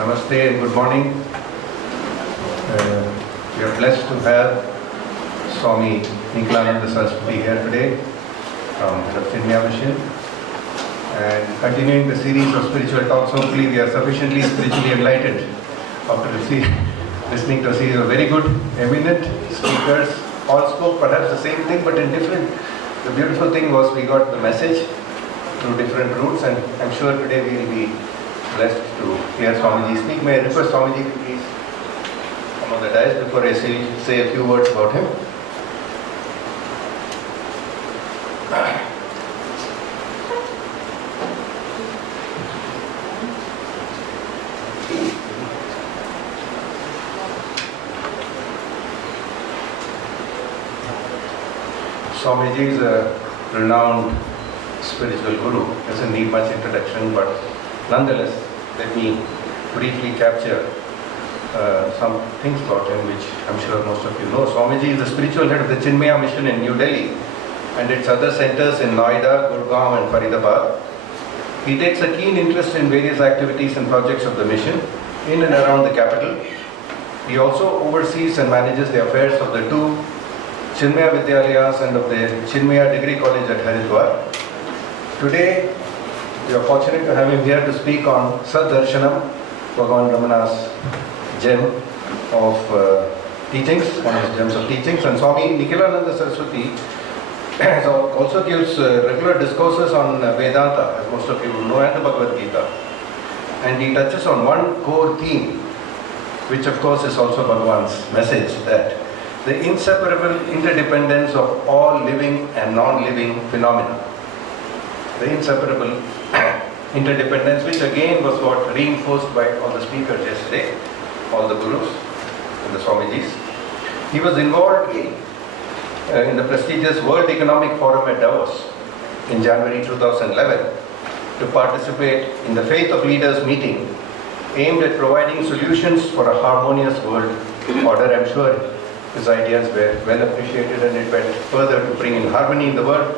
Namaste and good morning. We are blessed to have Swami Nikhilananda Saraswati here today from the Chinmaya Mission. And continuing the series of spiritual talks, hopefully we are sufficiently spiritually enlightened after listening to a series of very good, eminent speakers. All spoke perhaps the same thing but in different. The beautiful thing was we got the message through different routes, and I'm sure today we will be blessed to hear Swamiji speak. May I request Swamiji to please come on the dais before I say a few words about him. Swamiji is a renowned spiritual guru. Doesn't need much introduction, but nonetheless, let me briefly capture some things about him, which I'm sure most of you know. Swamiji is the spiritual head of the Chinmaya Mission in New Delhi and its other centers in Noida, Gurgaon and Faridabad. He takes a keen interest in various activities and projects of the mission in and around the capital. He also oversees and manages the affairs of the two Chinmaya Vidyalayas and of the Chinmaya Degree College at Haridwar. Today, we are fortunate to have him here to speak on Saddarshanam, Bhagavan Ramana's gem of teachings, one of his gems of teachings. And Swami Nikhilananda Saraswati also gives regular discourses on Vedanta, as most of you will know, and the Bhagavad Gita. And he touches on one core theme, which of course is also Bhagavan's message, that the inseparable interdependence of all living and non-living phenomena. The inseparable interdependence, which again was what reinforced by all the speakers yesterday, all the gurus and the Swamijis. He was involved in the prestigious World Economic Forum at Davos in January 2011 to participate in the Faith of Leaders meeting aimed at providing solutions for a harmonious world order. I'm sure his ideas were well appreciated and it went further to bring in harmony in the world.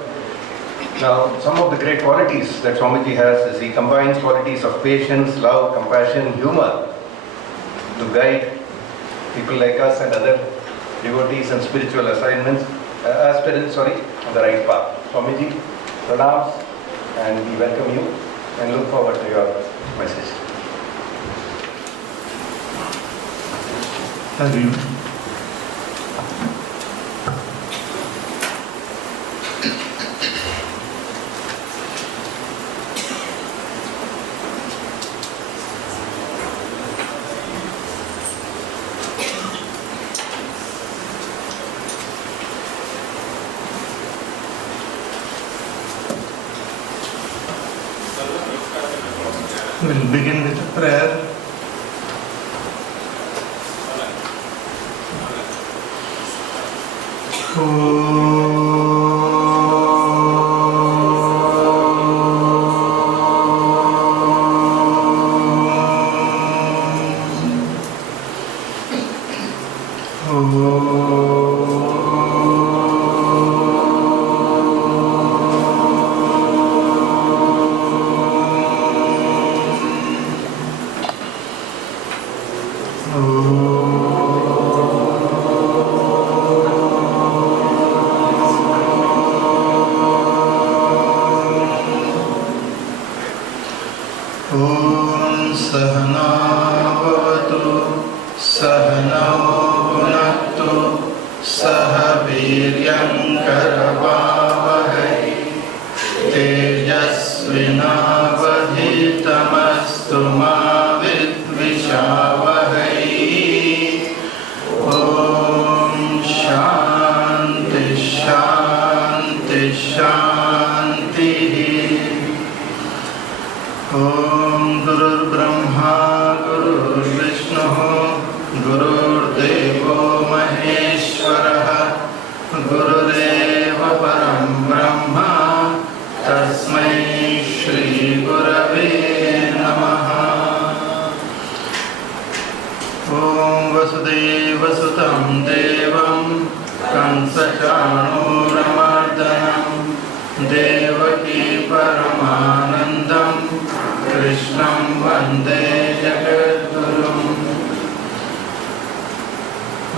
Now, some of the great qualities that Swamiji has is he combines qualities of patience, love, compassion, humor to guide people like us and other devotees and spiritual aspirants on the right path. Swamiji, pranams, and we welcome you and look forward to your message. Thank you. We'll begin with a prayer. Krishna Vande Jagadguru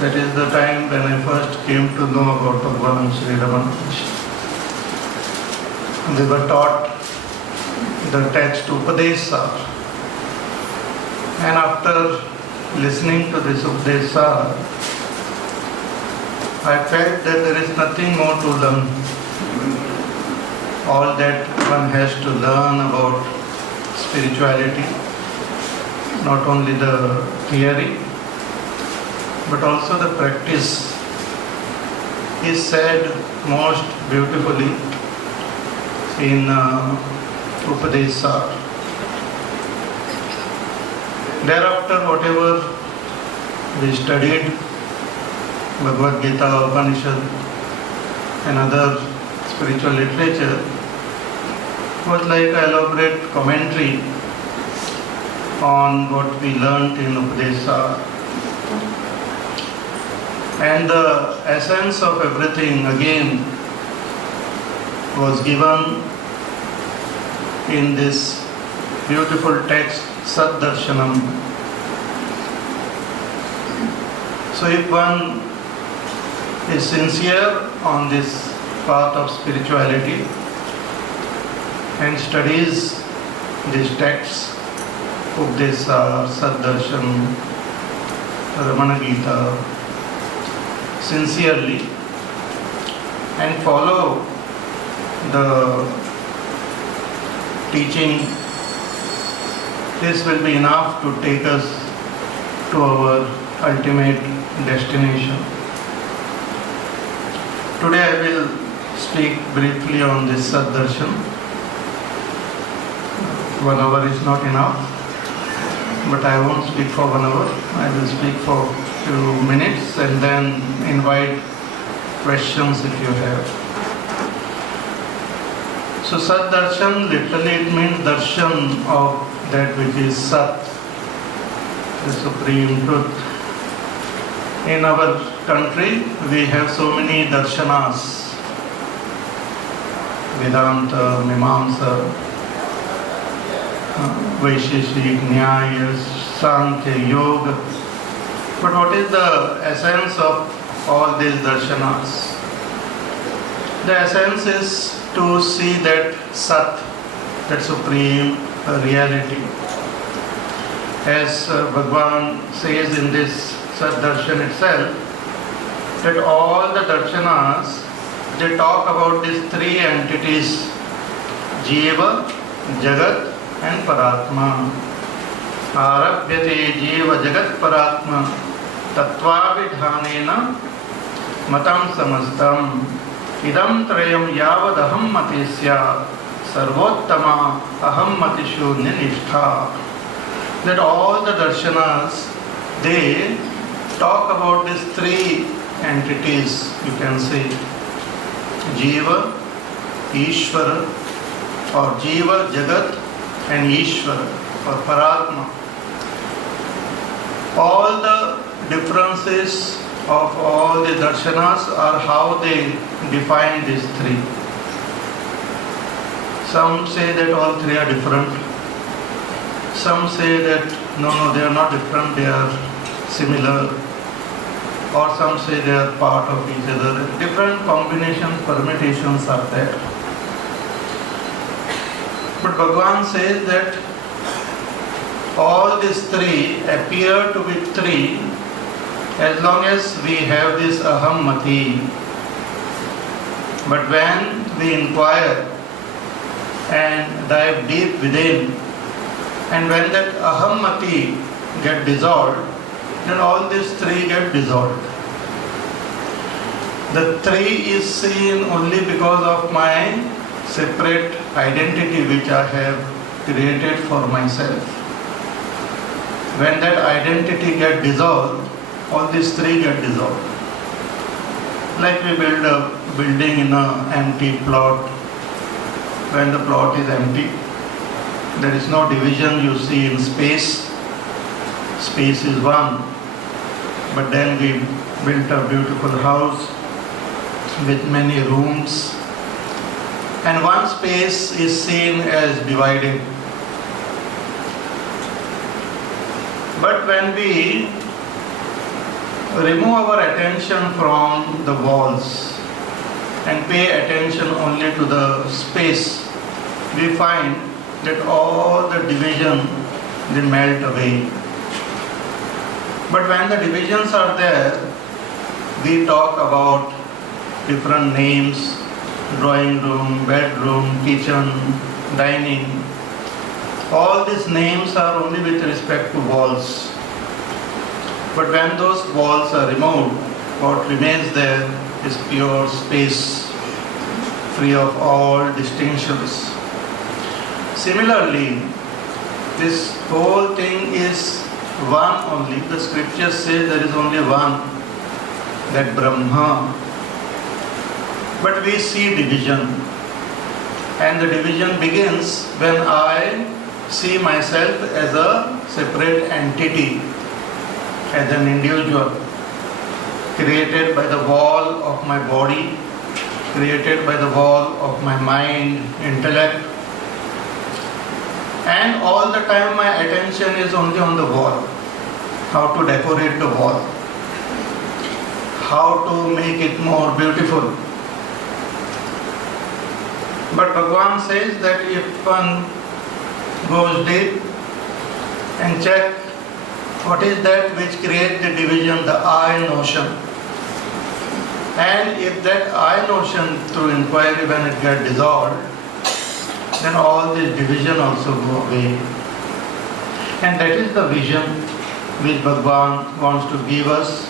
That is the time when I first came to know about Bhagavan Sri Ramana Maharshi. We were taught the text Upadesar. And after listening to this Upadesar, I felt that there is nothing more to learn. All that one has to learn about spirituality, not only the theory, but also the practice, is said most beautifully in Upadesar. Thereafter, whatever we studied, Bhagavad Gita, Upanishad, and other spiritual literature, was like an elaborate commentary on what we learnt in Upadesar. And the essence of everything again was given in this beautiful text, Saddarshanam. So if one is sincere on this path of spirituality and studies these texts, Upadesar, Saddarshan, Ramana Gita, sincerely, and follow the teaching, this will be enough to take us to our ultimate destination. Today I will speak briefly on this Saddarshan. 1 hour is not enough, but I won't speak for 1 hour. I will speak for a few minutes and then invite questions if you have. So Saddarshan, literally it means darshan of that which is Sat, the supreme truth. In our country, we have so many darshanas, Vedanta, Mimamsa, Vaisheshik, Nyaya, Sankhya, Yoga. But what is the essence of all these darshanas? The essence is to see that Sat, that supreme reality. As Bhagavan says in this Saddarshan itself, that all the darshanas, they talk about these three entities, Jiva, Jagat and Paratma. Arabhyate Jiva Jagat Paratma Tattvavidhanena Matam Samastam Idam Trayam Yavadaham Matisya Sarvottama Aham Matishu Ninishtha. That all the darshanas, they talk about these three entities, you can say, Jiva, Ishvara, or Jiva, Jagat, and Ishvara, or Paratma. All the differences of all the darshanas are how they define these three. Some say that all three are different. Some say that no, they are not different, they are similar. Or some say they are part of each other. Different combinations, permutations are there. But Bhagavan says that all these three appear to be three as long as we have this aham mati. But when we inquire and dive deep within, and when that aham mati get dissolved, then all these three get dissolved. The three is seen only because of my separate identity which I have created for myself. When that identity get dissolved, all these three get dissolved. Like we build a building in an empty plot. When the plot is empty, there is no division you see in space. Space is one. But then we built a beautiful house with many rooms, and one space is seen as divided. But when we remove our attention from the walls and pay attention only to the space, we find that all the division, they melt away. But when the divisions are there, we talk about different names, drawing room, bedroom, kitchen, dining. All these names are only with respect to walls. But when those walls are removed, what remains there is pure space, free of all distinctions. Similarly, this whole thing is one only. The scriptures say there is only one, that Brahma. But we see division. And the division begins when I see myself as a separate entity, as an individual, created by the wall of my body, created by the wall of my mind, intellect. And all the time my attention is only on the wall. How to decorate the wall. How to make it more beautiful. But Bhagavan says that if one goes deep and check what is that which creates the division, the I notion. And if that I notion through inquiry when it gets dissolved, then all this division also go away. And that is the vision which Bhagavan wants to give us,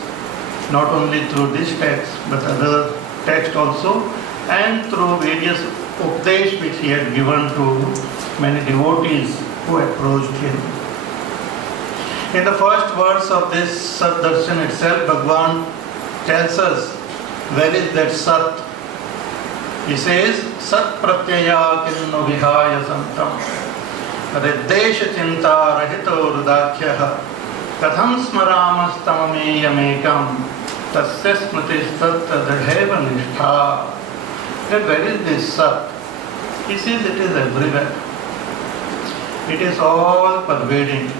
not only through this text, but other text also, and through various upadesh which he had given to many devotees who approached him. In the first verse of this Sat Darshan itself, Bhagavan tells us where is that Sat. He says, Sat pratyaya kinno vihaya santam riddesha chinta rahito rudakhyah katham smaramastamameyamekam tasya smritis tatta dridheva nishtha. Then where is this Sat? He says it is everywhere. It is all pervading.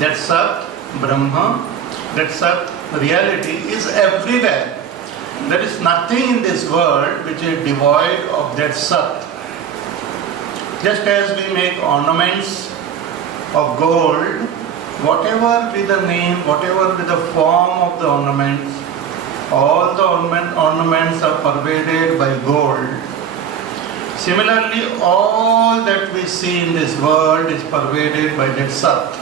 That Sat, Brahma, that Sat reality is everywhere. There is nothing in this world which is devoid of that Sat. Just as we make ornaments of gold, whatever be the name, whatever be the form of the ornaments, all the ornaments are pervaded by gold. Similarly, all that we see in this world is pervaded by that Sat.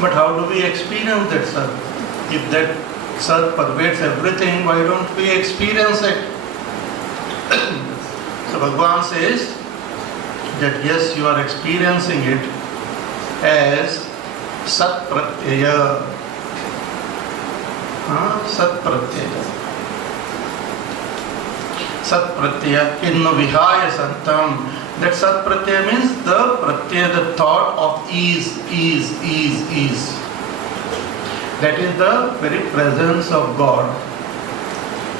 But how do we experience that Sat? If that Sat pervades everything, why don't we experience it? So Bhagavan says that yes, you are experiencing it as Sat Pratyaya. Sat Pratyaya. Sat Pratyaya kinno vihaya santam. That Sat Pratyaya means the Pratyaya, the thought of ease. That is the very presence of God.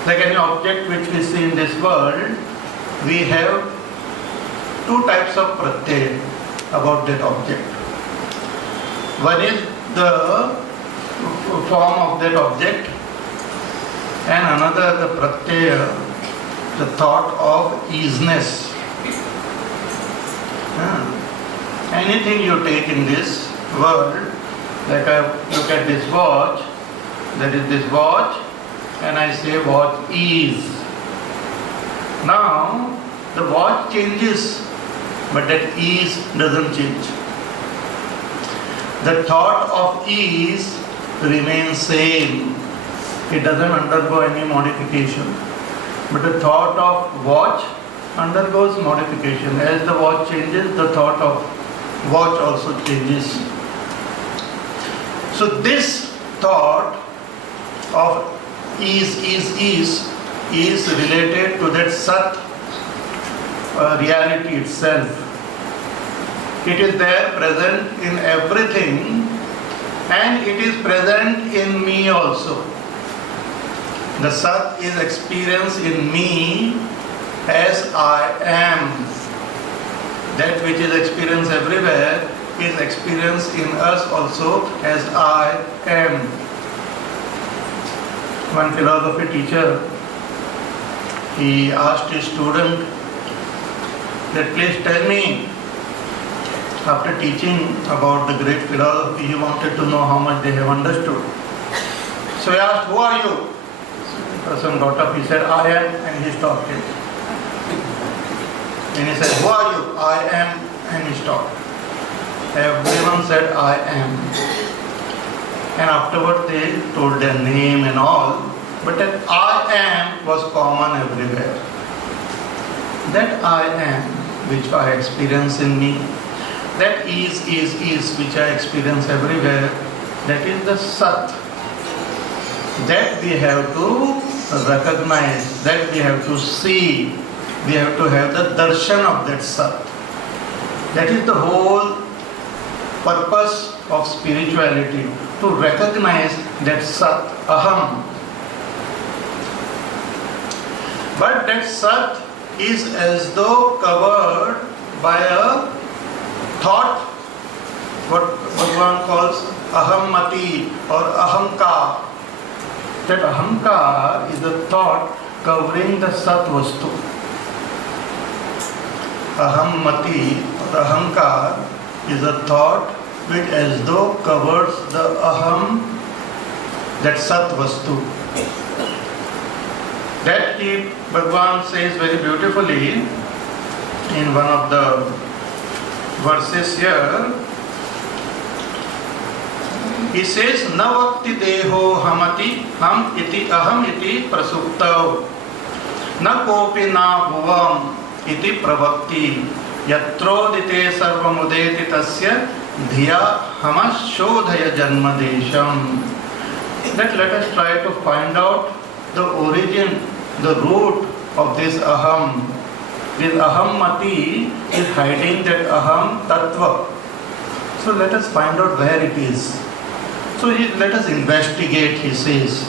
Like any object which we see in this world, we have two types of Pratyaya about that object. One is the form of that object, and another the Pratyaya, the thought of easiness. Anything you take in this world, like I look at this watch, that is this watch, and I say watch ease. Now, the watch changes, but that ease doesn't change. The thought of ease remains same. It doesn't undergo any modification. But the thought of watch undergoes modification. As the watch changes, the thought of watch also changes. So this thought of ease is related to that Sat reality itself. It is there present in everything, and it is present in me also. The Sat is experienced in me as I am. That which is experienced everywhere is experienced in us also as I am. One philosophy teacher, he asked his student that please tell me, after teaching about the great philosophy, he wanted to know how much they have understood. So he asked, who are you? The person got up, he said, I am, and he stopped it. And he said, who are you? I am, and he stopped. Everyone said, I am. And afterward they told their name and all, but that I am was common everywhere. That I am, which I experience in me, that is, which I experience everywhere, that is the Sat. That we have to recognize, that we have to see, we have to have the darshan of that Sat. That is the whole purpose of spirituality, to recognize that Sat, Aham. But that Sat is as though covered by a thought, what Bhagavan calls Ahammati or Ahamkar. That Ahamkar is the thought covering the Sat Vastu. Ahammati or Ahamkar is a thought which as though covers the Aham, that Sat Vastu. That Bhagavan says very beautifully in one of the verses here. He says, Na vakti deho hamati ham iti aham iti prasuptav na kopi na bhuvam iti pravakti yatrodite sarvamudeti tasya dhiya hamashodhaya janmadesham. That let us try to find out the origin, the root of this aham. This ahammati is hiding that aham tattva. So let us find out where it is. So let us investigate, he says.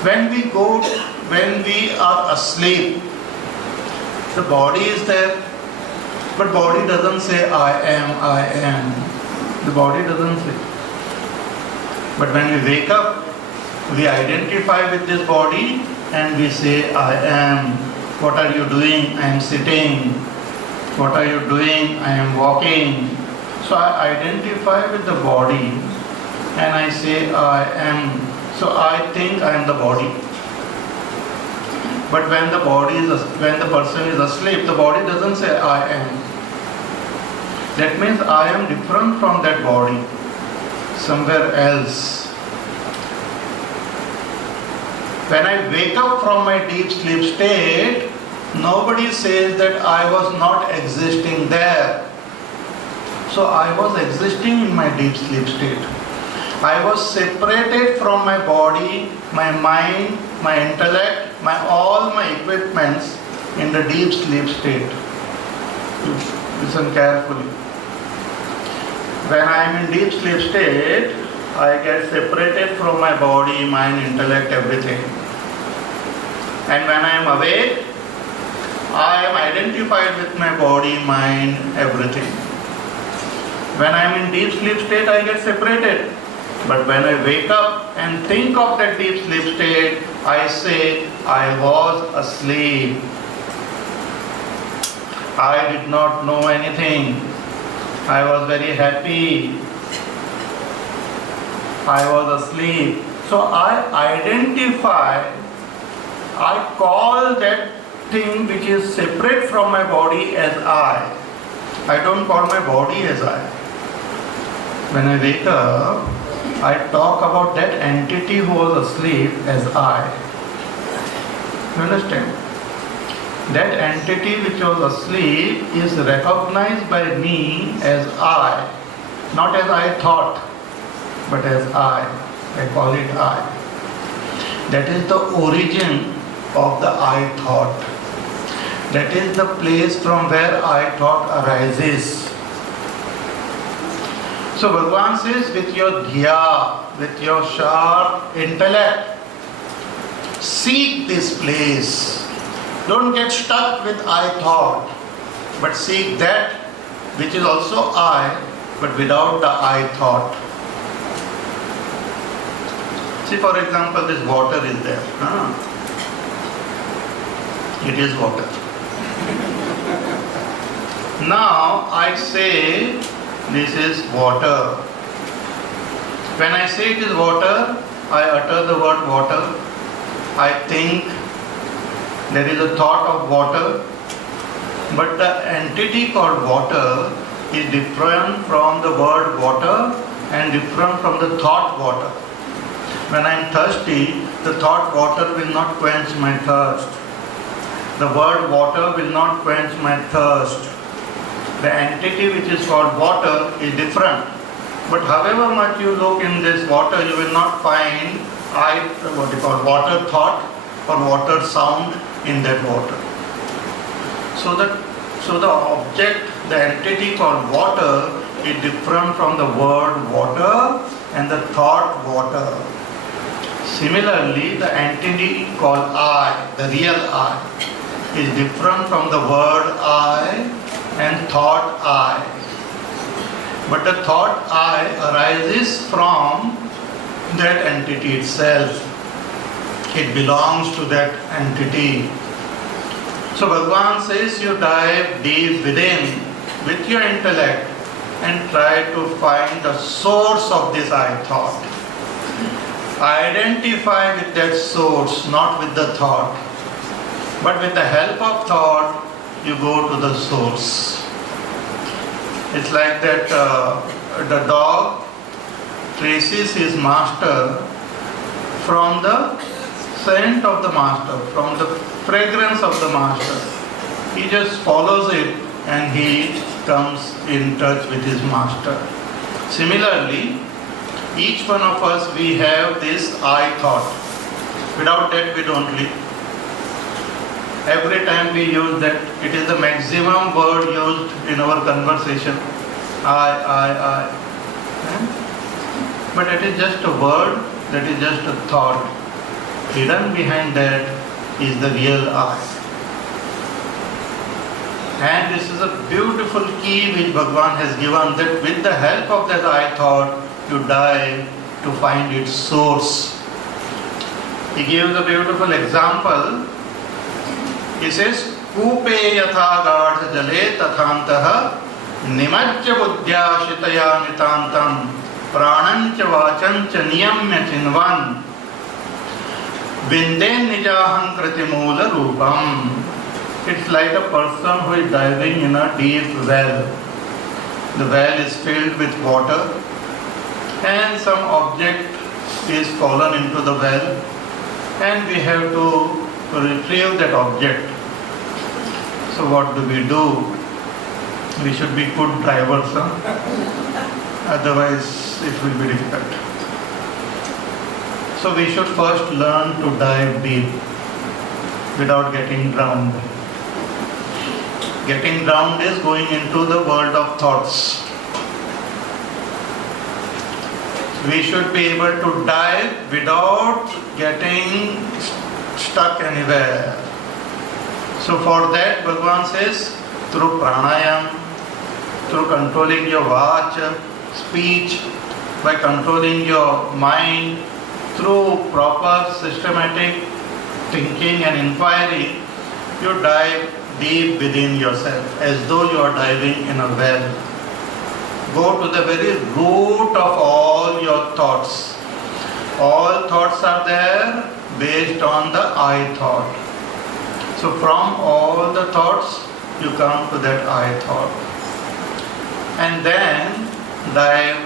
When we are asleep, the body is there, but body doesn't say I am. The body doesn't say. But when we wake up, we identify with this body and we say I am. What are you doing? I am sitting. What are you doing? I am walking. So I identify with the body and I say I am. So I think I am the body. But when the person is asleep, the body doesn't say I am. That means I am different from that body, somewhere else. When I wake up from my deep sleep state, nobody says that I was not existing there. So I was existing in my deep sleep state. I was separated from my body, my mind, my intellect, all my equipments in the deep sleep state. Listen carefully. When I am in deep sleep state, I get separated from my body, mind, intellect, everything. And when I am awake, I am identified with my body, mind, everything. When I am in deep sleep state, I get separated. But when I wake up and think of that deep sleep state, I say, I was asleep. I did not know anything. I was very happy. I was asleep. So I identify, I call that thing which is separate from my body as I. I don't call my body as I. When I wake up, I talk about that entity who was asleep as I. You understand? That entity which was asleep is recognized by me as I, not as I thought, but as I. I call it I. That is the origin of the I thought. That is the place from where I thought arises. So Bhagavan says, with your dhya, with your sharp intellect, seek this place. Don't get stuck with I thought, but seek that which is also I, but without the I thought. See, for example, this water is there. It is water. Now I say this is water. When I say it is water, I utter the word water. I think there is a thought of water, but the entity called water is different from the word water and different from the thought water. When I am thirsty, the thought water will not quench my thirst. The word water will not quench my thirst. The entity which is called water is different. But however much you look in this water, you will not find water thought or water sound in that water. So the object, the entity called water is different from the word water and the thought water. Similarly, the entity called I, the real I, is different from the word I and thought I. But the thought I arises from that entity itself. It belongs to that entity. So Bhagavan says you dive deep within with your intellect and try to find the source of this I thought. Identify with that source, not with the thought. But with the help of thought, you go to the source. It's like that the dog traces his master from the scent of the master, from the fragrance of the master. He just follows it and he comes in touch with his master. Similarly, each one of us, we have this I thought. Without that, we don't live. Every time we use that, it is the maximum word used in our conversation. I. But it is just a word, that is just a thought. Hidden behind that is the real I. And this is a beautiful key which Bhagavan has given, that with the help of that I thought, you dive to find its source. He gives a beautiful example. He says, Kupe yatha gadha jale tathantaha nimajya buddhya shitaya nitantam pranancha vachancha niyamya chinvan Vinde nijahan kritimula rupam. It's like a person who is diving in a deep well. The well is filled with water and some object is fallen into the well and we have to retrieve that object. So what do? We should be good drivers, otherwise it will be difficult. So we should first learn to dive deep without getting drowned. Getting drowned is going into the world of thoughts. We should be able to dive without getting stuck anywhere. So for that, Bhagavan says, through pranayam, through controlling your vach, speech, by controlling your mind, through proper systematic thinking and inquiry, you dive deep within yourself, as though you are diving in a well. Go to the very root of all your thoughts. All thoughts are there based on the I thought. So from all the thoughts, you come to that I thought. And then dive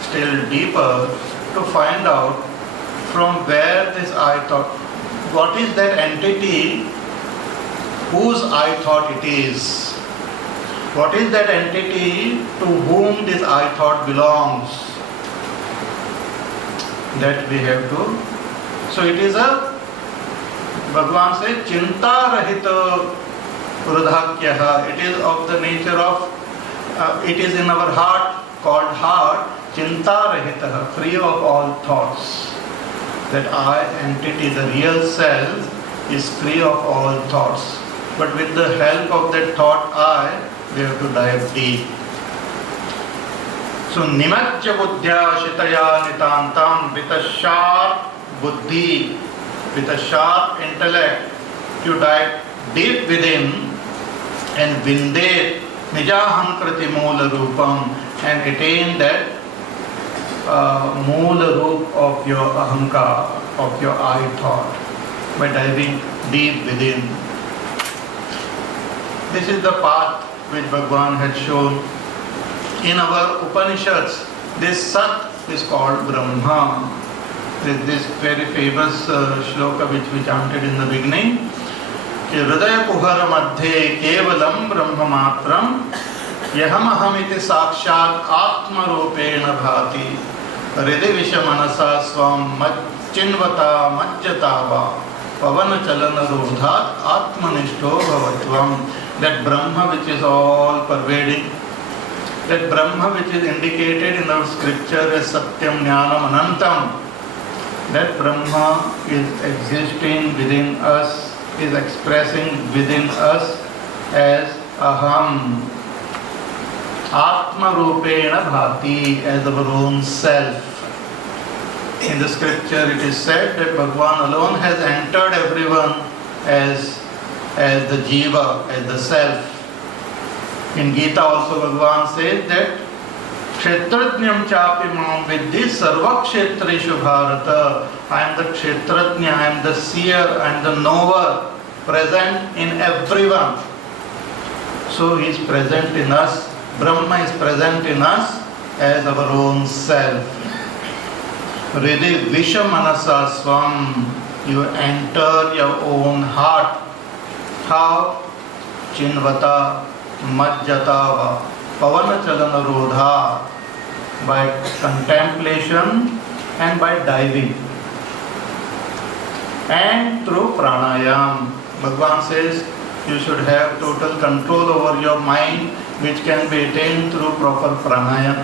still deeper to find out from where this I thought, what is that entity whose I thought it is? What is that entity to whom this I thought belongs? That we have to. So it is a, Bhagavan says, Chinta Rahita Rudhakyaha. It is of the nature of, it is in our heart, called heart, Chinta Rahita, free of all thoughts. That I entity, the real self, is free of all thoughts. But with the help of that thought I, we have to dive deep. So, Nimajya Buddhya Shitaya Nitantam, with a sharp buddhi, with a sharp intellect, you dive deep within and vindet nijaham kriti moola rupam, and attain that moola roop of your ahankar, of your I thought, by diving deep within. This is the path which Bhagavan had shown. In our Upanishads, this Sat is called Brahma. This very famous shloka which we chanted in the beginning. कि हृदय कुहर मध्ये केवलम ब्रह्म मात्रम यहमहमिति साक्षात् आत्मरूपेण भाति हृदय विष मनसा स्वम मच्चिन्वता मज्जता वा पवन चलन रोधात् आत्मनिष्ठो भवत्वम. That Brahma which is all pervading, that Brahma which is indicated in our scripture as Satyam Jnanam Anantam, that Brahma is existing within us, is expressing within us as Aham, Atma Rupena Bhati, as our own self. In the scripture it is said that Bhagavan alone has entered everyone as the Jiva, as the self. In Gita also Bhagavan says that Kshetrajñam chapi mam vidhi sarva kshetreshu bharata. I am the Kshetrajña, I am the seer, I am the knower, present in everyone. So he is present in us, Brahma is present in us as our own self. Hridhi visha manasa swam, you enter your own heart. How? Chinvata majjatava pavana chalana rodha, by contemplation and by diving, and through pranayam. Bhagavan says you should have total control over your mind, which can be attained through proper pranayam.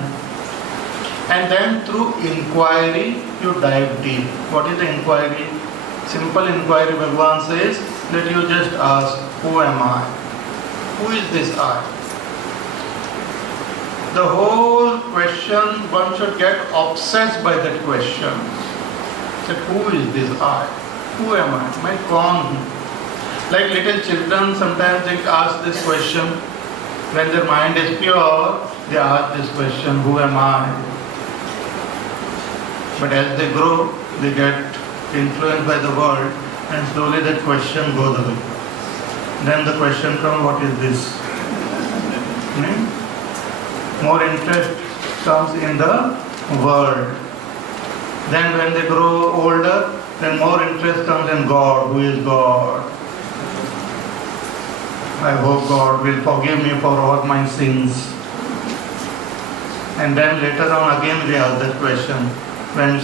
And then through inquiry you dive deep. What is the inquiry? Simple inquiry, Bhagavan says that you just ask, who am I? Who is this I? The whole question, one should get obsessed by that question. That who is this I? Who am I? Main kaun hu? Like little children, sometimes they ask this question. When their mind is pure, they ask this question, who am I? But as they grow, they get influenced by the world, and slowly that question goes away. Then the question comes, what is this? More interest comes in the world. Then when they grow older, then more interest comes in God. Who is God? I hope God will forgive me for all my sins. And then later on again we ask that question. When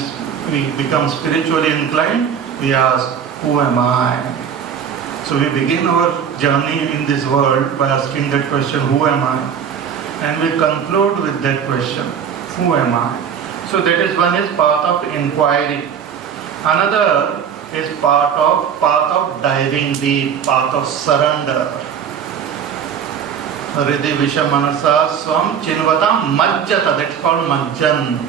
we become spiritually inclined, we ask, who am I? So we begin our journey in this world by asking that question, who am I? And we conclude with that question, who am I? So that is one is path of inquiry. Another is path of diving deep, path of surrender. Hridhi visha manasa swam chinvata majjata, that's called majjan.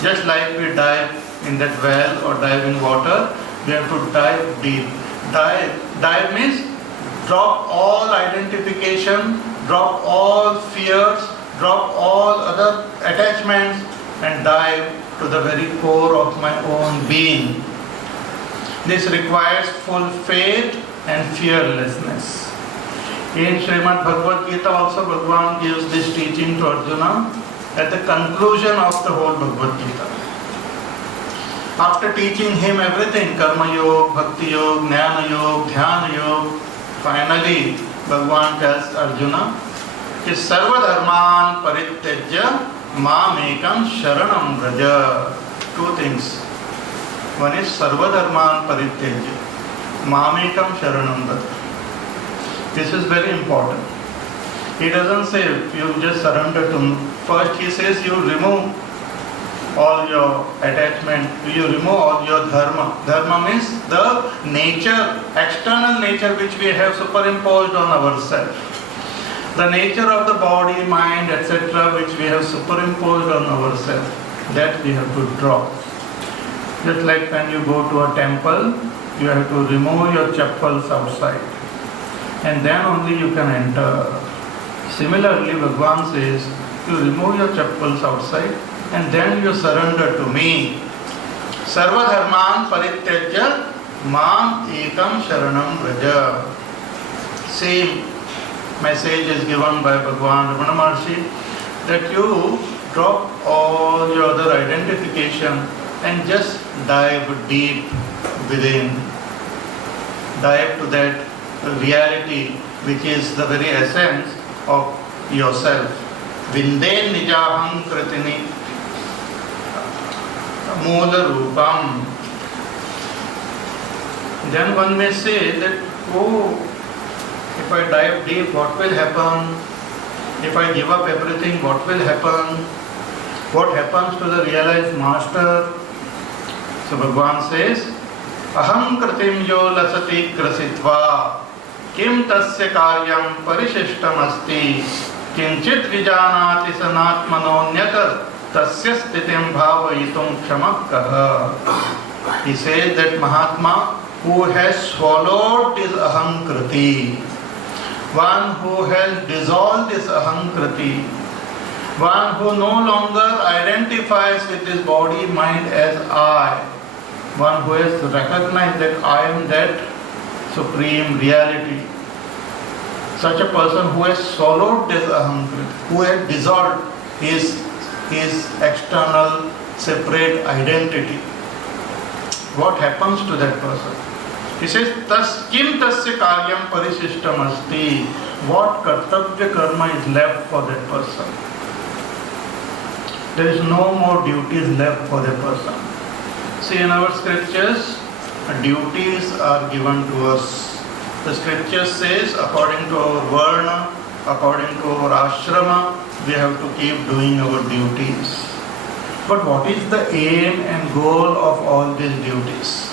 Just like we dive in that well or dive in water, we have to dive deep. Dive means drop all identification, drop all fears, drop all other attachments, and dive to the very core of my own being. This requires full faith and fearlessness. In Srimad Bhagavad Gita also Bhagavan gives this teaching to Arjuna at the conclusion of the whole Bhagavad Gita. After teaching him everything, Karma Yoga, Bhakti Yoga, Jnana Yoga, Dhyana Yoga, finally Bhagavan tells Arjuna, कि सर्व धर्मान परित्यज्य माम एकम शरणम Vraj. Two things. One is सर्व धर्मान परित्यज्य माम एकम शरणम Vraj. This is very important. He doesn't say you just surrender to me. First he says you remove all your attachment, you remove all your dharma. Dharma means the nature, external nature which we have superimposed on ourselves. The nature of the body, mind, etc. which we have superimposed on ourselves, that we have to drop. Just like when you go to a temple, you have to remove your chappals outside, and then only you can enter. Similarly, Bhagavan says, you remove your chappals outside, and then you surrender to me. Sarva dharman parityajya mam ekam sharanam vraja. Same message is given by Bhagavan Ramana Maharshi, that you drop all your other identification and just dive deep within. Dive to that reality which is the very essence of yourself. Vinde nijaham kritini moola rupam. Then one may say that, oh, if I dive deep, what will happen? If I give up everything, what will happen? What happens to the realized master? So Bhagavan says, Aham kritim yo lasati krasitva kim tasya karyam parishishtam asti kinchit vijanati sanatmanonyat tasya stitim bhavayitum kshamakkaha. He says that Mahatma who has swallowed his ahankriti, one who has dissolved his ahankriti, one who no longer identifies with his body, mind as I, one who has recognized that I am that supreme reality. Such a person who has swallowed this ahankriti, who has dissolved his external separate identity. What happens to that person? He says, kim tasya karyam parishishtam asti. What kartavya karma is left for that person? There is no more duties left for that person. See, in our scriptures, duties are given to us. The scripture says, according to our varna, according to our ashrama, we have to keep doing our duties. But what is the aim and goal of all these duties?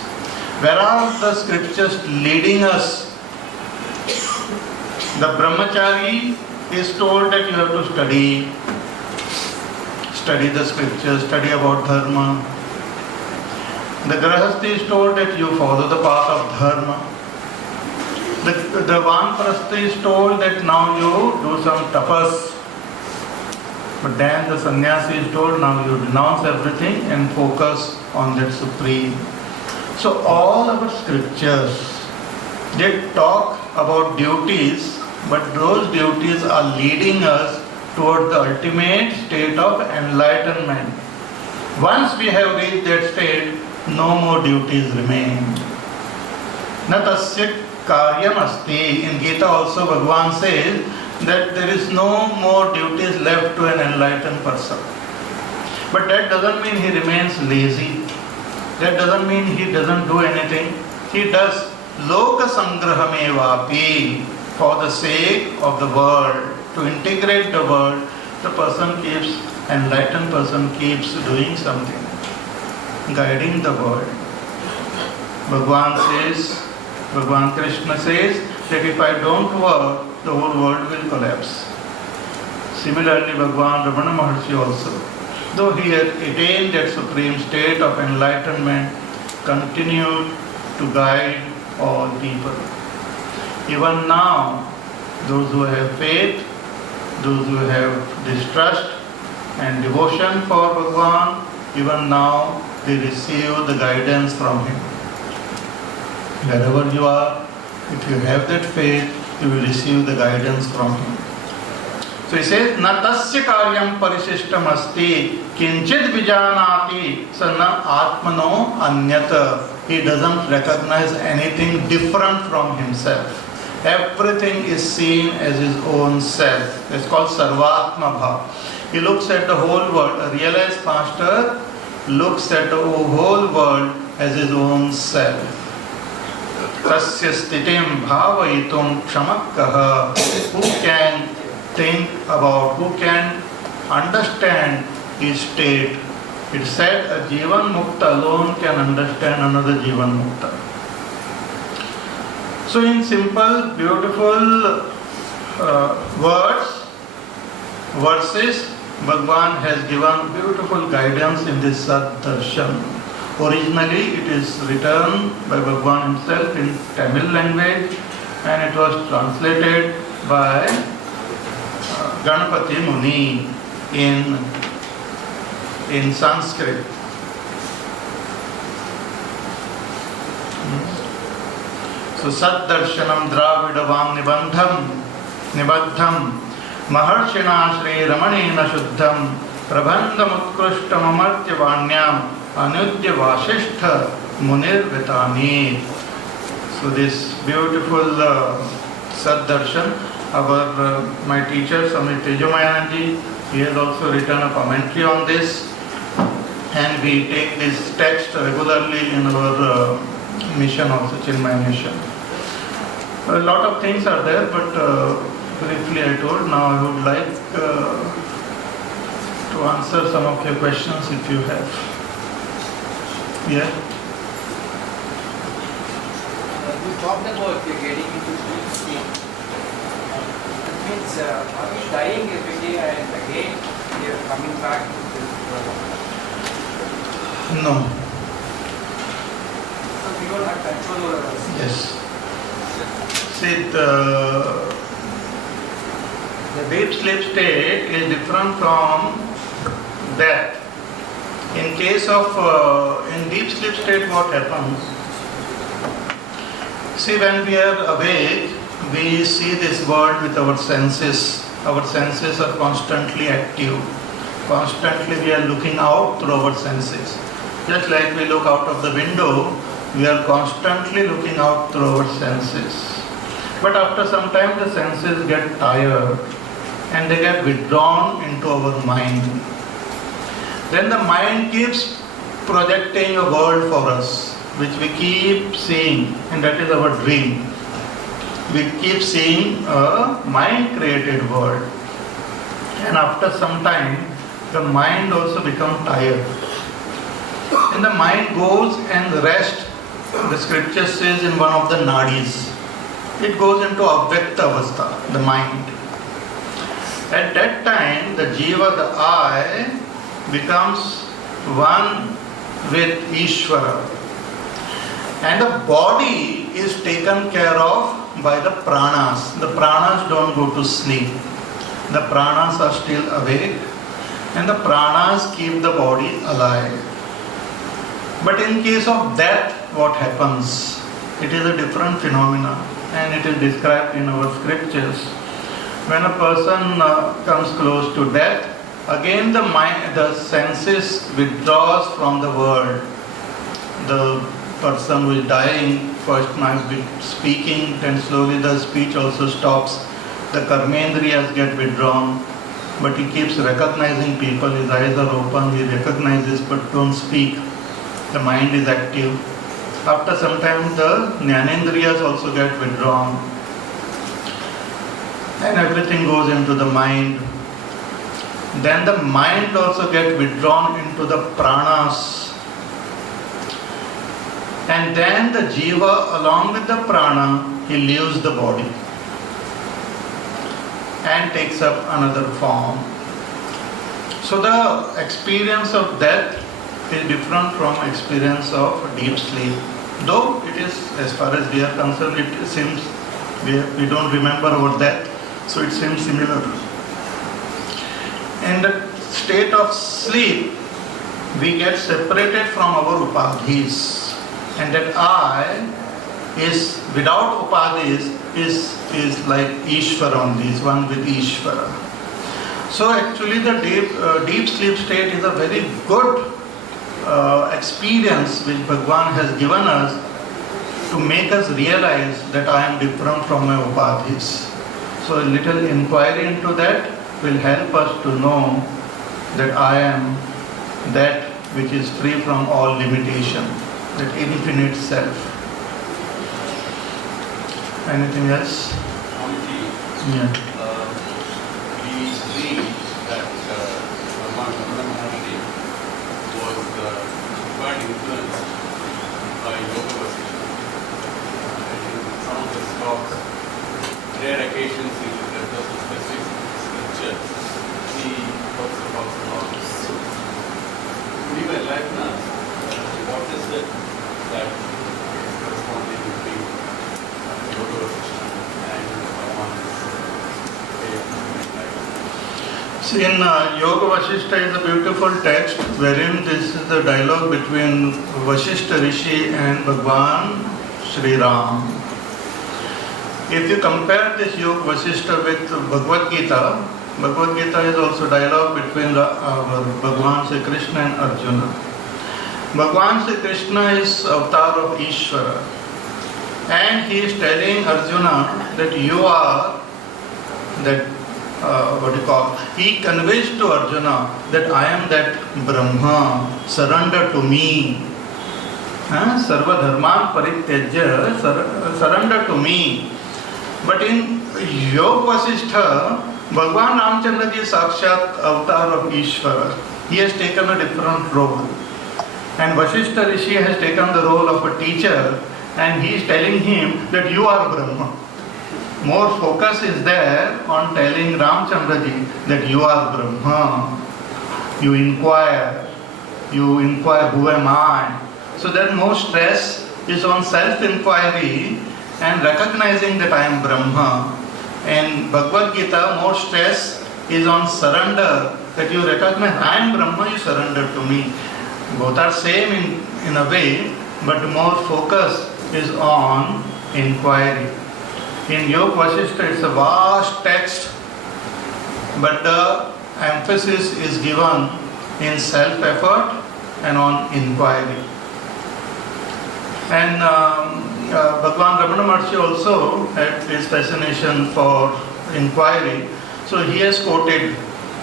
Where are the scriptures leading us? The brahmachari is told that you have to study the scriptures, study about dharma. The grahastha is told that you follow the path of dharma. The vanprastha is told that now you do some tapas. But then the sannyasi is told now you renounce everything and focus on that supreme. So all our scriptures, they talk about duties, but those duties are leading us toward the ultimate state of enlightenment. Once we have reached that state, no more duties remain. Na tasya karyam asti. In Gita also Bhagavan says that there is no more duties left to an enlightened person. But that doesn't mean he remains lazy. That doesn't mean he doesn't do anything. He does loka sangrahamevapi for the sake of the world. To integrate the world, the enlightened person keeps doing something, guiding the world. Bhagavan Krishna says that if I don't work, the whole world will collapse. Similarly, Bhagavan Ramana Maharshi also, though he had attained that supreme state of enlightenment, continued to guide all people. Even now, those who have faith, those who have distrust and devotion for Bhagavan, even now they receive the guidance from him. Wherever you are, if you have that faith, you will receive the guidance from him. So he says, na tasya karyam parishishtam asti kinchit vijanati sana atmano anyata. He doesn't recognize anything different from himself. Everything is seen as his own self. It's called sarvatma bhav. He looks at the whole world. A realized master looks at the whole world as his own self. Tasya stitim bhavayitum kshamakkaha. Who can think about, who can understand his state? It said a Jivan Mukta alone can understand another Jivan Mukta. So in simple, beautiful verses, Bhagavan has given beautiful guidance in this Sad Darshan. Originally it is written by Bhagwan himself in Tamil language and it was translated by Ganapati Muni in Sanskrit. So Sat Darshanam Dravidavang Nibaddham Maharshina Shri Ramanena Shuddham Prabhandam Utkrishtam Amartya Vanyam Anudya Vasishtha Munir Vitani. So this beautiful Sat Darshan, my teacher Swami Tejomayananji, he has also written a commentary on this, and we take this text regularly in our mission also, Chinmaya mission. A lot of things are there, but briefly I told. Now I would like to answer some of your questions if you have. Yeah? You talked about getting into deep sleep. That means, are we dying every day and again we are coming back to this world? No. So we don't have control over us. Yes. See, the deep sleep state is different from death. In case of, in deep sleep state, what happens? See, when we are awake, we see this world with our senses. Our senses are constantly active. Constantly we are looking out through our senses. Just like we look out of the window, we are constantly looking out through our senses. But after some time the senses get tired and they get withdrawn into our mind. Then the mind keeps projecting a world for us, which we keep seeing, and that is our dream. We keep seeing a mind-created world. And after some time, the mind also becomes tired. And the mind goes and rests, the scripture says, in one of the nadis. It goes into Avyakta Avastha, the mind. At that time, the jiva, the I, becomes one with Ishvara. And the body is taken care of by the pranas. The pranas don't go to sleep. The pranas are still awake and the pranas keep the body alive. But in case of death, what happens? It is a different phenomenon and it is described in our scriptures. When a person comes close to death, again the mind, the senses withdraws from the world. The person who is dying first might be speaking, then slowly the speech also stops. The karmendriyas get withdrawn, but he keeps recognizing people. His eyes are open, he recognizes but don't speak. The mind is active. After some time the jnanendriyas also get withdrawn. And everything goes into the mind. Then the mind also gets withdrawn into the pranas. And then the jiva, along with the prana, he leaves the body and takes up another form. So the experience of death is different from experience of deep sleep. Though it is, as far as we are concerned, it seems we don't remember our death, so it seems similar. In the state of sleep, we get separated from our upadhis. And that I is, without upadhis, is like Ishvara only, is one with Ishvara. So actually the deep sleep state is a very good experience which Bhagwan has given us to make us realize that I am different from my upadhis. So a little inquiry into that will help us to know that I am that which is free from all limitation, that infinite self. Anything else? Yeah. We believe that Ramana Maharshi was quite influenced by Yoga Vasishtha. In some of his talks, rare occasions he refers to specific scriptures. He also talks about. Could you enlighten us what said that corresponding between Yoga Vasishtha and Bhagavan's way of life. See, in Yoga Vasishtha is a beautiful text wherein this is the dialogue between Vasishtha Rishi and Bhagwan Sri Ram. If you compare this Yoga Vasishtha with Bhagavad Gita, Bhagavad Gita is also dialogue between Bhagwan Sri Krishna and Arjuna. Bhagwan Sri Krishna is avatar of Ishvara, and he is telling Arjuna that you are that he conveys to Arjuna that I am that Brahma, surrender to me. Sarva dharman parityajya, surrender to me. But in Yoga Vasishtha, Bhagwan Ramchandra ji Sakshat avatar of Ishvara. He has taken a different role. And Vasishtha Rishi has taken the role of a teacher, and he is telling him that you are Brahma. More focus is there on telling Ramchandra ji that you are Brahma. You inquire who am I? So then more stress is on self-inquiry and recognizing that I am Brahma. In Bhagavad Gita, more stress is on surrender, that you recognize I am Brahma, you surrender to me. Both are same in a way, but more focus is on inquiry. In Yoga Vasishtha, it's a vast text, but the emphasis is given in self-effort and on inquiry. And Bhagwan Ramana Maharshi also had his fascination for inquiry, so he has quoted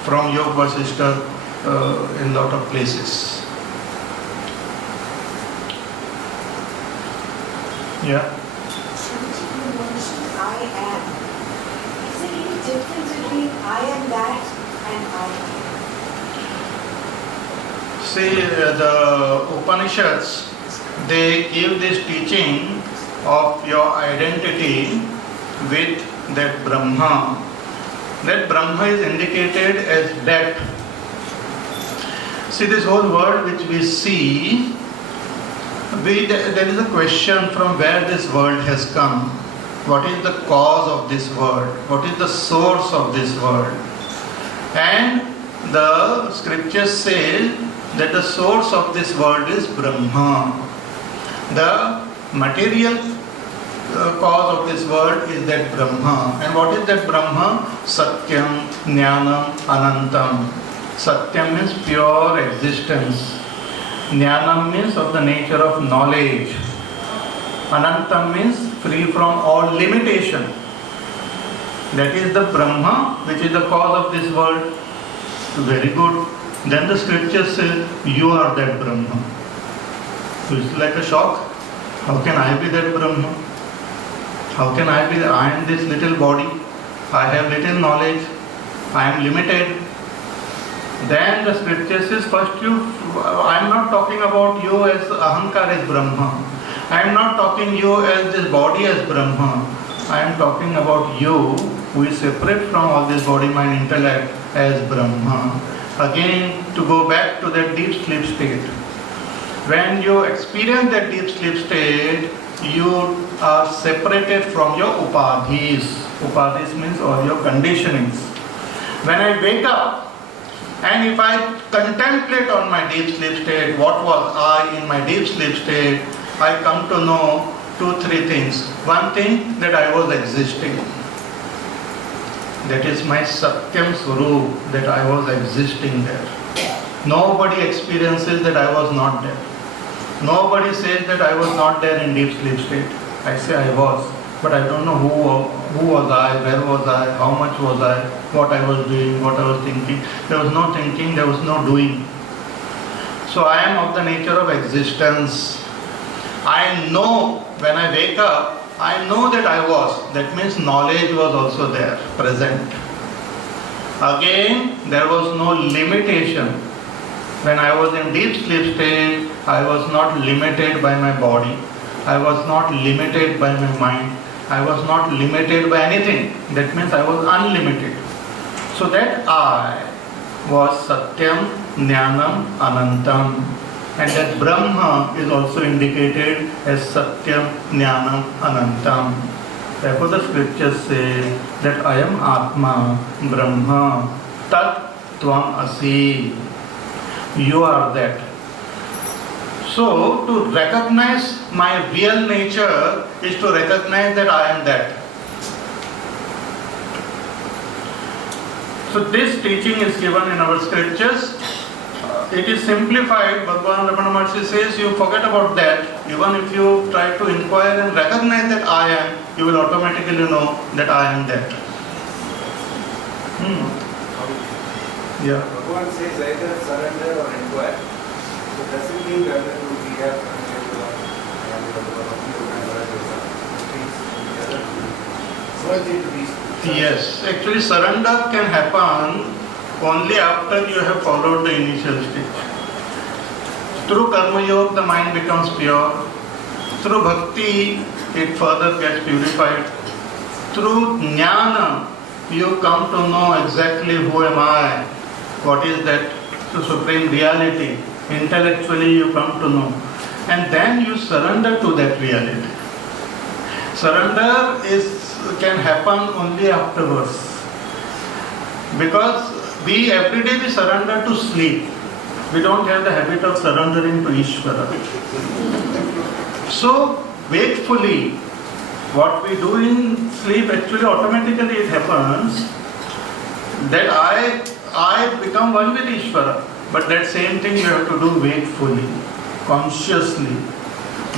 from Yoga Vasishtha in lot of places. Yeah. Swamiji, you mentioned I am. Is there any difference between I am that and I am? See, the Upanishads, they give this teaching of your identity with that Brahma. That Brahma is indicated as that. See, this whole world which we see, there is a question from where this world has come. What is the cause of this world? What is the source of this world? And the scriptures say that the source of this world is Brahma. The material cause of this world is that Brahma. And what is that Brahma? Satyam, Jnanam, Anantam. Satyam means pure existence. Jnanam means of the nature of knowledge. Anantam means free from all limitation. That is the Brahma, which is the cause of this world. Very good. Then the scripture says, you are that Brahma. So it's like a shock. How can I be that Brahma? How can I be that? I am this little body. I have little knowledge. I am limited. Then the scripture says, first I am not talking about you as Ahankar as Brahma. I am not talking you as this body as Brahma. I am talking about you who is separate from all this body, mind, intellect as Brahma. Again, to go back to that deep sleep state. When you experience that deep sleep state, you are separated from your upadhis. Upadhis means all your conditionings. When I wake up, and if I contemplate on my deep sleep state, what was I in my deep sleep state, I come to know 2-3 things. One thing, that I was existing. That is my Satyam Swarup, that I was existing there. Nobody experiences that I was not there. Nobody says that I was not there in deep sleep state. I say I was, but I don't know who was I, where was I, how much was I, what I was doing, what I was thinking. There was no thinking, there was no doing. So I am of the nature of existence. I know when I wake up, I know that I was. That means knowledge was also there, present. Again, there was no limitation. When I was in deep sleep state, I was not limited by my body. I was not limited by my mind. I was not limited by anything. That means I was unlimited. So that I was Satyam, Jnanam, Anantam. And that Brahma is also indicated as Satyam, Jnanam, Anantam. Therefore the scriptures say that I am Atma, Brahma, Tat Tvam Asi. You are that. So to recognize my real nature is to recognize that I am that. So this teaching is given in our scriptures. It is simplified. Bhagavan Ramana Maharshi says you forget about that. Even if you try to inquire and recognize that I am, you will automatically know that I am that. Yeah. Bhagavan says either surrender or inquire. So does it mean that we have merge into these? Yes. Actually surrender can happen only after you have followed the initial stage. Through Karma Yoga, the mind becomes pure. Through Bhakti, it further gets purified. Through Jnana, you come to know exactly who am I, what is that supreme reality. Intellectually, you come to know. And then you surrender to that reality. Surrender can happen only afterwards. Because every day we surrender to sleep. We don't have the habit of surrendering to Ishvara. So, wakefully, what we do in sleep, actually automatically it happens that I become one with Ishvara. But that same thing you have to do wakefully, consciously.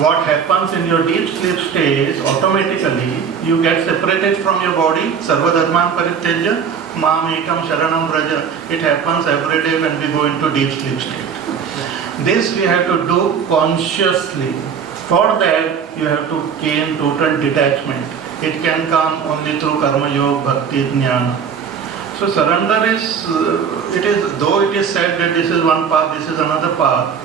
What happens in your deep sleep stage, automatically you get separated from your body. Sarva dharman parityajya mam ekam sharanam vraja. It happens every day when we go into deep sleep state. This we have to do consciously. For that you have to gain total detachment. It can come only through karma yoga, bhakti, jnana. So surrender is, though it is said that this is one path, this is another path.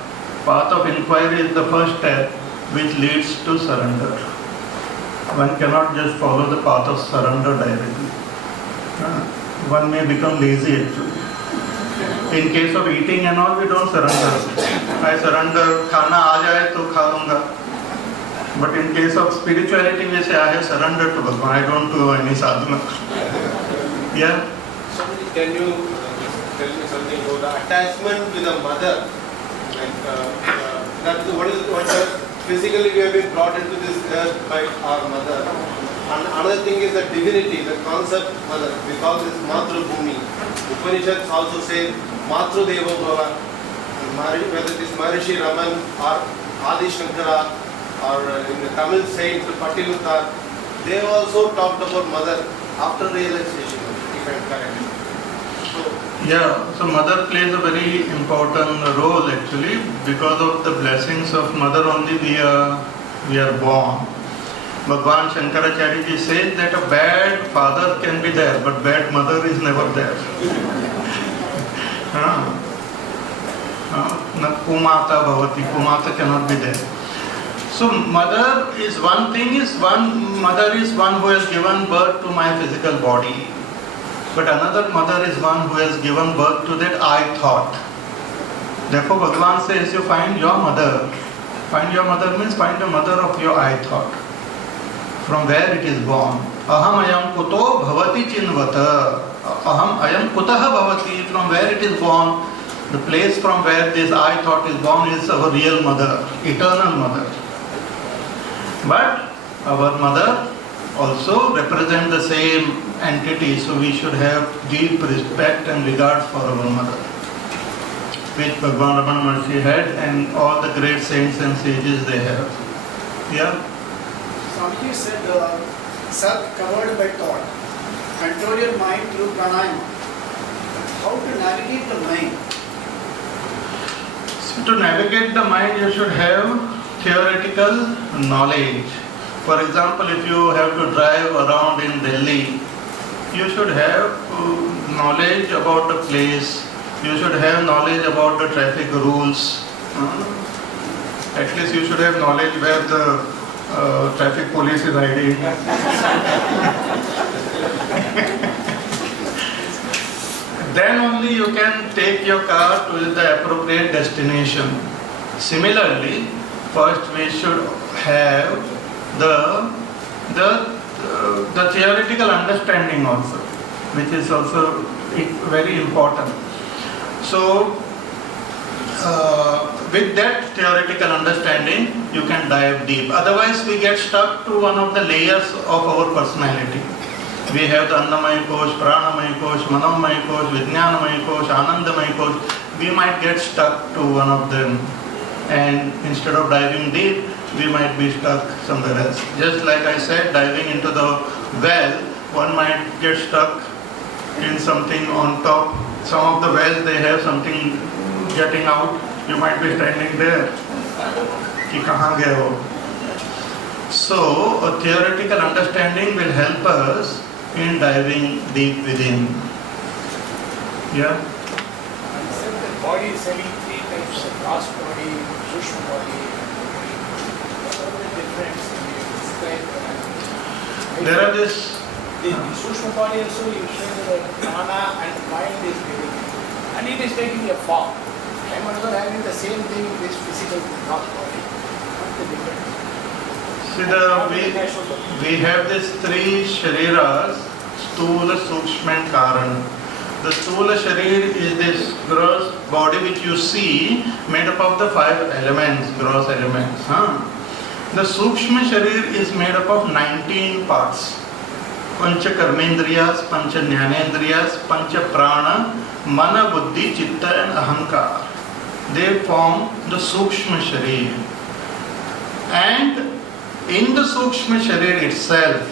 Path of inquiry is the first step which leads to surrender. One cannot just follow the path of surrender directly. One may become lazy actually. In case of eating and all, we don't surrender. I surrender, khana aa jaye to kha lunga. But in case of spirituality, we say, I have surrendered to Bhagavan, I don't do any sadhana. Yeah? Can you tell me something about the attachment with the mother? Like, what physically we have been brought into this earth by our mother. And another thing is the divinity, the concept mother, because it's Matru Bhumi. Upanishads also say Matru Deva Bhava. Whether it is Maharishi Raman or Adi Shankara or in the Tamil saint Patiluttar, they have also talked about mother after realization, if I am correct. So mother plays a very important role actually. Because of the blessings of mother only we are born. Bhagavan Shankaracharya ji says that a bad father can be there, but bad mother is never there. Kumata bhavati, kumata cannot be there. So mother is one thing, mother is one who has given birth to my physical body. But another mother is one who has given birth to that I thought. Therefore Bhagavan says you find your mother. Find your mother means find the mother of your I thought. From where it is born. Aham ayam kuto bhavati chinvata. Aham ayam kutaha bhavati. From where it is born. The place from where this I thought is born is our real mother, eternal mother. But our mother also represents the same entity, so we should have deep respect and regard for our mother, which Bhagavan Ramana Maharshi had and all the great saints and sages they have. Yeah? Swamiji said, self covered by thought. Control your mind through pranayama. How to navigate the mind? So to navigate the mind, you should have theoretical knowledge. For example, if you have to drive around in Delhi, you should have knowledge about the place. You should have knowledge about the traffic rules. At least you should have knowledge where the traffic police is hiding. Then only you can take your car to the appropriate destination. Similarly, first we should have the theoretical understanding also, which is also very important. So, with that theoretical understanding, you can dive deep. Otherwise, we get stuck to one of the layers of our personality. We have the Annamaya Kosh, Pranamaya Kosh, Manomaya Kosh, Vijnanamaya Kosh, Anandamaya Kosh. We might get stuck to one of them, and instead of diving deep, we might be stuck somewhere else. Just like I said, diving into the well, one might get stuck in something on top. Some of the wells, they have something getting out. You might be standing there. Ki kahan gaye ho? So, a theoretical understanding will help us in diving deep within. Yeah? And said the body is having three types: gross body, Sushma body. What are the difference? Can you describe that? There are this. The Sushma body also you say that prana and mind is living, and it is taking a form. I am also having the same thing in this physical gross body. What's the difference? See, we have these three shariras, Stula, Sukshma and Karana. The Stula Sharir is this gross body which you see made up of the 5 elements, gross elements. The Sukshma Sharir is made up of 19 parts. Pancha Karmendriyas, Pancha Jnanendriyas, Pancha Prana, Mana, Buddhi, Chitta and Ahankar. They form the Sukshma Sharir. And in the Sukshma Sharir itself,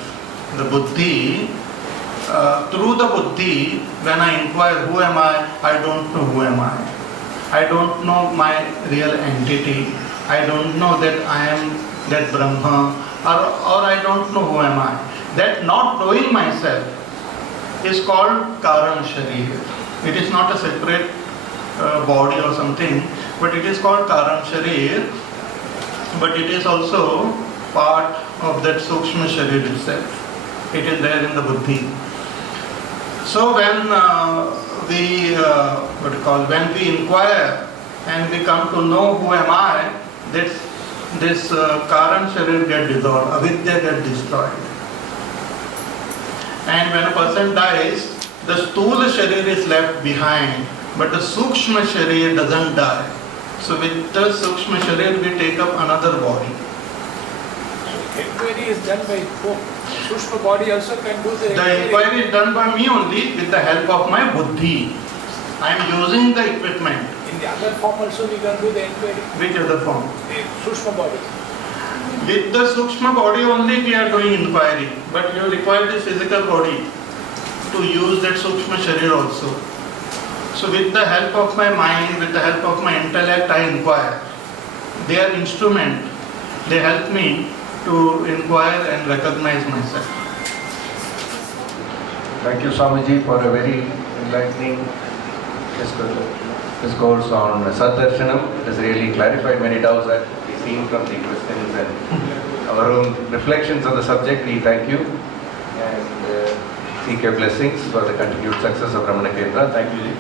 the Buddhi, through the Buddhi, when I inquire who am I don't know who am I. I don't know my real entity. I don't know that I am that Brahma, or I don't know who am I. That not knowing myself is called Karana Sharir. It is not a separate body or something, but it is called Karana Sharir, but it is also part of that Sukshma Sharir itself. It is there in the Buddhi. So when when we inquire and we come to know who am I, this Karana Sharir get dissolved, avidya get destroyed. And when a person dies, the Stula Sharir is left behind, but the Sukshma Sharir doesn't die. So with the Sukshma Sharir we take up another body. Inquiry is done by whom? Sushma body also can do the The inquiry is done by me only with the help of my Buddhi. I am using the equipment. In the other form also we can do the inquiry. Which other form? The Sushma body. With the Sukshma body only we are doing inquiry, but you require this physical body to use that Sukshma Sharir also. So with the help of my mind, with the help of my intellect, I inquire. They are instrument. They help me to inquire and recognize myself. Thank you, Swamiji, for a very enlightening discourse on Saddarshanam. It has really clarified many doubts that we've seen from the questions and our own reflections on the subject. We thank you and seek your blessings for the continued success of Ramana Kendra. Thank you, Ji.